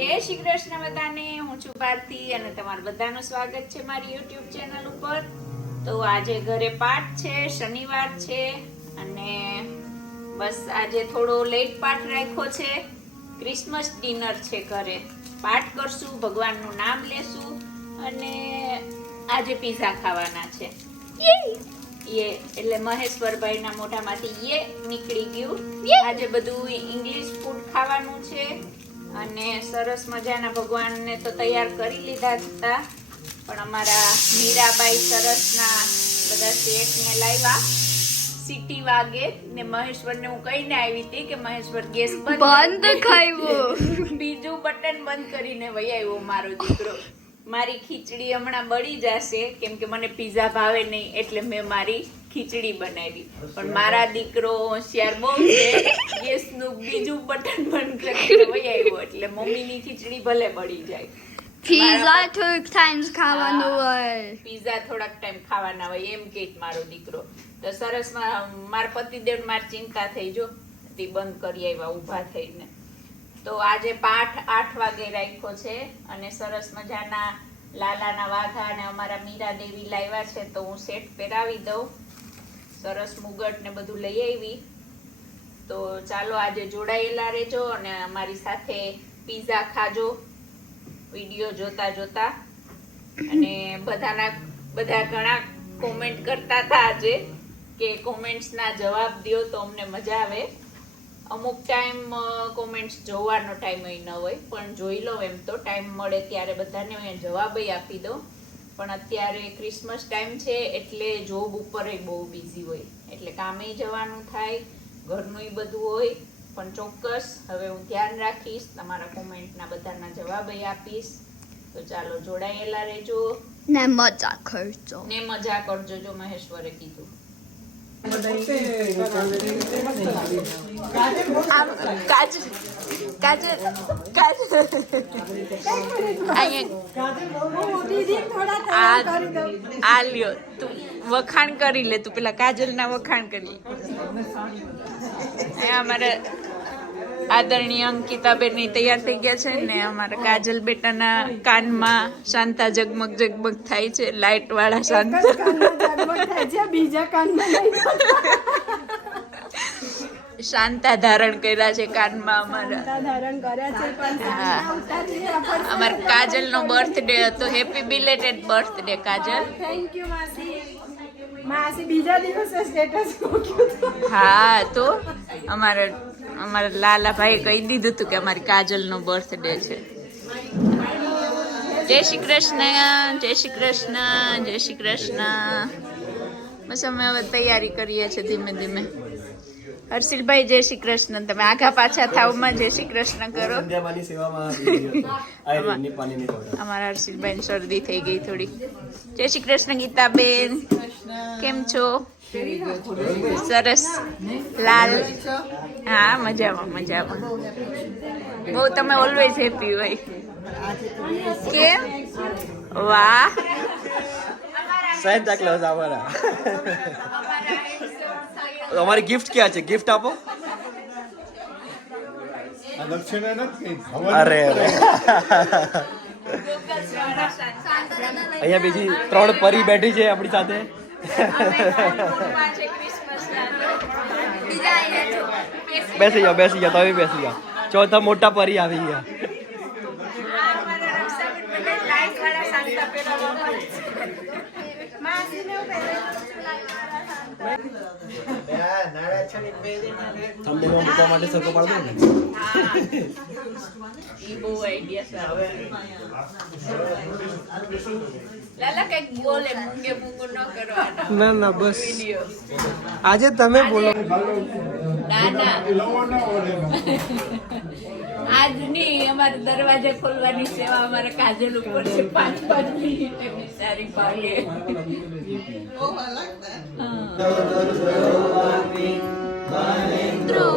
જય શ્રી કૃષ્ણ બધાને. હું છું ભારતી અને તમારું બધાનું સ્વાગત છે મારી YouTube ચેનલ ઉપર. તો આજે ઘરે પાઠ છે, શનિવાર છે અને બસ આજે થોડો લેટ પાઠ રાખ્યો છે. ક્રિસમસ ડિનર છે, ઘરે પાઠ કરશું, ભગવાનનું નામ લેશું અને આજે પીઝા ખાવાના છે. યે એટલે મહેશ્વરભાઈના મોઢામાંથી યે નીકળી ગયું. આજે બધું ઇંગ્લિશ ફૂડ ખાવાનું છે અને સરસ મજાના ભગવાનને તો તૈયાર કરી લીધા હતા, પણ અમારા મીરાબાઈ સરસના બધા સેટને લાવ્યા. સીટી વાગે ને મહેશ્વરને હું કહીને આવી હતી કે મહેશ્વર ગેસ બંધ ખાવ્યો. બીજું બટન બંધ કરીને વહી આવ્યો મારો દીકરો. મારી ખીચડી હમણાં બળી જશે કેમ કે મને પીઝા ભાવે નહીં, એટલે મેં મારી ખીચડી બનાવી. પણ મારા દીકરો હોશિયાર બહુ છે, ગેસનું બીજું બટન બંધ કરીને વહી આવ્યો, એટલે મમ્મીની ખીચડી ભલે બળી જાય. પીઝા થોડાક ટાઈમ ખાવાનું હોય, પીઝા થોડાક ટાઈમ ખાવાના હોય એમ કે મારો દીકરો. તો સરસ મારા પતિદેવ મારી ચિંતા થઈ, જો તે બંધ કરી આવ્યા ઊભા થઈને. તો આજે પાઠ 8 વાગે રાખ્યો છે અને સરસ મજાના લાલાના વાઘા અને અમારા મીરા દેવી લાવ્યા છે, તો હું સેટ પહેરાવી દઉં. સરસ મુગટ ને બધું લઈ આવી. તો ચાલો આજે જોડાયેલા રહેજો અને અમારી સાથે પીઝા ખાજો વિડીયો જોતા જોતા. અને બધા ઘણા કોમેન્ટ કરતા હતા આજે કે કોમેન્ટ્સના જવાબ દો તો અમને મજા આવે. અમુક ટાઈમ કોમેન્ટ્સ જોવાનો ટાઈમ ન હોય, પણ જોઈ લો એમ તો ટાઈમ મળે ત્યારે બધાને જવાબ આપી દો. પણ અત્યારે ક્રિસમસ ટાઈમ છે એટલે જોબ ઉપર બહુ બિઝી હોય, એટલે કામે જવાનું થાય, ઘરનું બધું હોય. પણ ચોક્કસ હવે હું ધ્યાન રાખીશ, તમારા કોમેન્ટના બધાના જવાબ આપીશ. તો ચાલો જોડાયેલા રહેજો ને મજા કરજો. જો મહેશ્વરે કીધું આ લ્યો, તું વખાણ કરી લે, તું પેલા કાજલ ના વખાણ કરી લે. અમારા આદરણીય અંકિતાબેન તૈયાર થઈ ગયા છે ને અમારા કાજલ બેટાના કાનમાં શાંતા જગમગ જગમગ થાય છે, લાઈટ વાળા શાંતા. શાંતા ધારણ કર્યા છે કાનમાં અમારા. અમારા કાજલ નો બર્થડે હતો. Happy belated birthday Kajal. Thank you માસી બીજા દિવસે સ્ટેટસ મૂક્યું. હા, તો અમારા લાલાભાઈએ કહી દીધું હતું કે અમારી કાજલ નો બર્થડે છે. જય શ્રી કૃષ્ણ, જય શ્રી કૃષ્ણ, જય શ્રી કૃષ્ણ. બસ અમે હવે તૈયારી કરીએ છીએ ધીમે ધીમે. હર્ષિલભાઈ જય શ્રી કૃષ્ણ. તમે આગા પાછા થાવમાં જય શ્રી કૃષ્ણ કરો. અમારા હર્ષિલભાઈ ને શરદી થઈ ગઈ થોડી. જય શ્રી કૃષ્ણ ગીતાબેન, કેમ છો? સરસ લાલ. હા, મજામાં મજામાં. બહુ તમે ઓલવેઝ હેપી હોય. કેમ? વાહ. સાંતા ક્લોઝ અમારી ગિફ્ટ ક્યાં છે? ગિફ્ટ આપો. અરે અહીંયા બીજી 3 પરી બેઠી છે આપણી સાથે. બેસી જાઓ, તમે બેસી જાઓ. ચોથા મોટા પરી આવી ગયા. તમને મૂકવા માટે સરખો પાડ દો ને. બહુ આઈડિયા લાલા કઈક બોલે, મૂંગે મૂંગો ન કરવાના. ના બસ આજે તમે બોલો. ના આજ નહીં, અમારે દરવાજા ખોલવાની સેવા અમારે કાજલ ઉપર છે. 5 મિનિટે બિચારી ભાગે.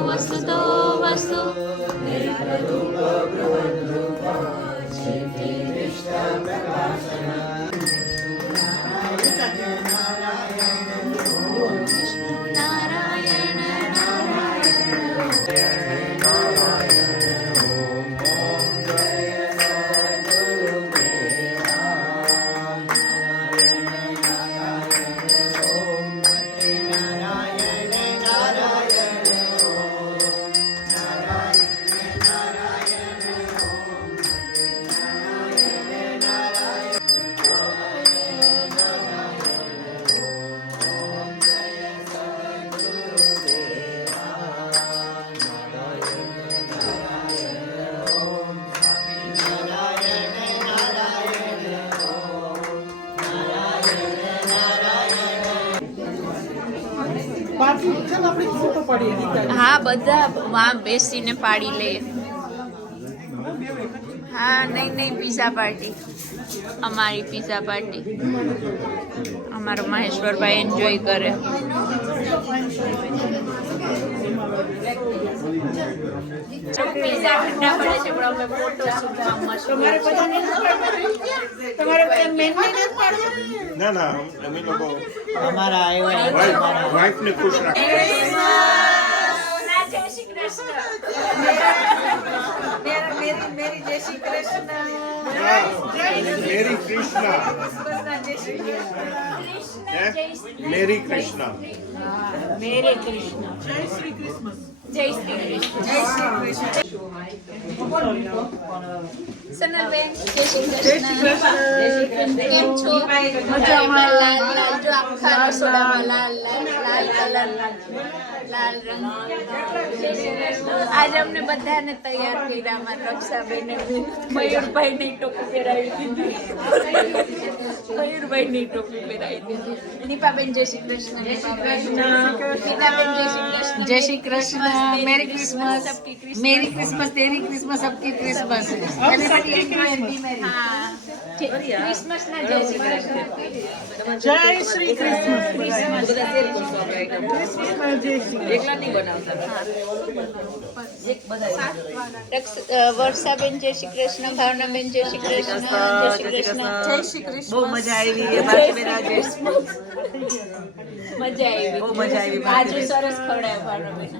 વસ્તુ વસ્તુ ચાલ આપણે ફોટો પાડીએ. હા બધા વાં બેસીને પાડી લઈએ. હા નહીં પીઝા પાર્ટી, અમારી પીઝા પાર્ટી. અમારો મહેશ્વરભાઈ એન્જોય કરે. પીઝા ઠંડા પડે છે પણ અમે ફોટો શૂટમાં મસ્ત. ના ના અમે લોકો અમારા આવ્યા વાઇફ ને ખુશ રાખે. જય શ્રી કૃષ્ણ. મેરી જય શ્રી કૃષ્ણ. મેરી કૃષ્ણ. મેરી કૃષ્ણ. મેરે કૃષ્ણ. જય શ્રી કૃષ્ણ. સનલબેન જય શ્રી કૃષ્ણ. કેમ છો? મજામાં. લાલ લાલ જો આખા રસોડામાં લાલ લાલ લાલ કલર લાલ રંગ. આજે અમને બધાને તૈયાર કર્યા. અમારા રક્ષાબેને મયુરભાઈ ની ટોપી પહેરાવી દીધી. મયુરભાઈ ની ટોપી પહેરાવી દીધી. દીપાબેન જય શ્રી કૃષ્ણ. જય શ્રી કૃષ્ણ. ગીતાબેન જય શ્રી કૃષ્ણ. जय श्री कृष्ण. मेरी क्रिसमस. मेरी क्रिसमस. तेरी क्रिसमस. सबकी क्रिसमस. હા ક્રિસમસ ના જય શ્રી કૃષ્ણ. જય શ્રી કૃષ્ણ. વર્ષાબેન જય શ્રી કૃષ્ણ. ભાવનાબેન જય શ્રી કૃષ્ણ. જય શ્રી કૃષ્ણ. જય શ્રી કૃષ્ણ. બહુ મજા આવી. મજા આવી. બહુ મજા આવી. આજે સરસ ખવડાવ્યા ભાવનાબેન.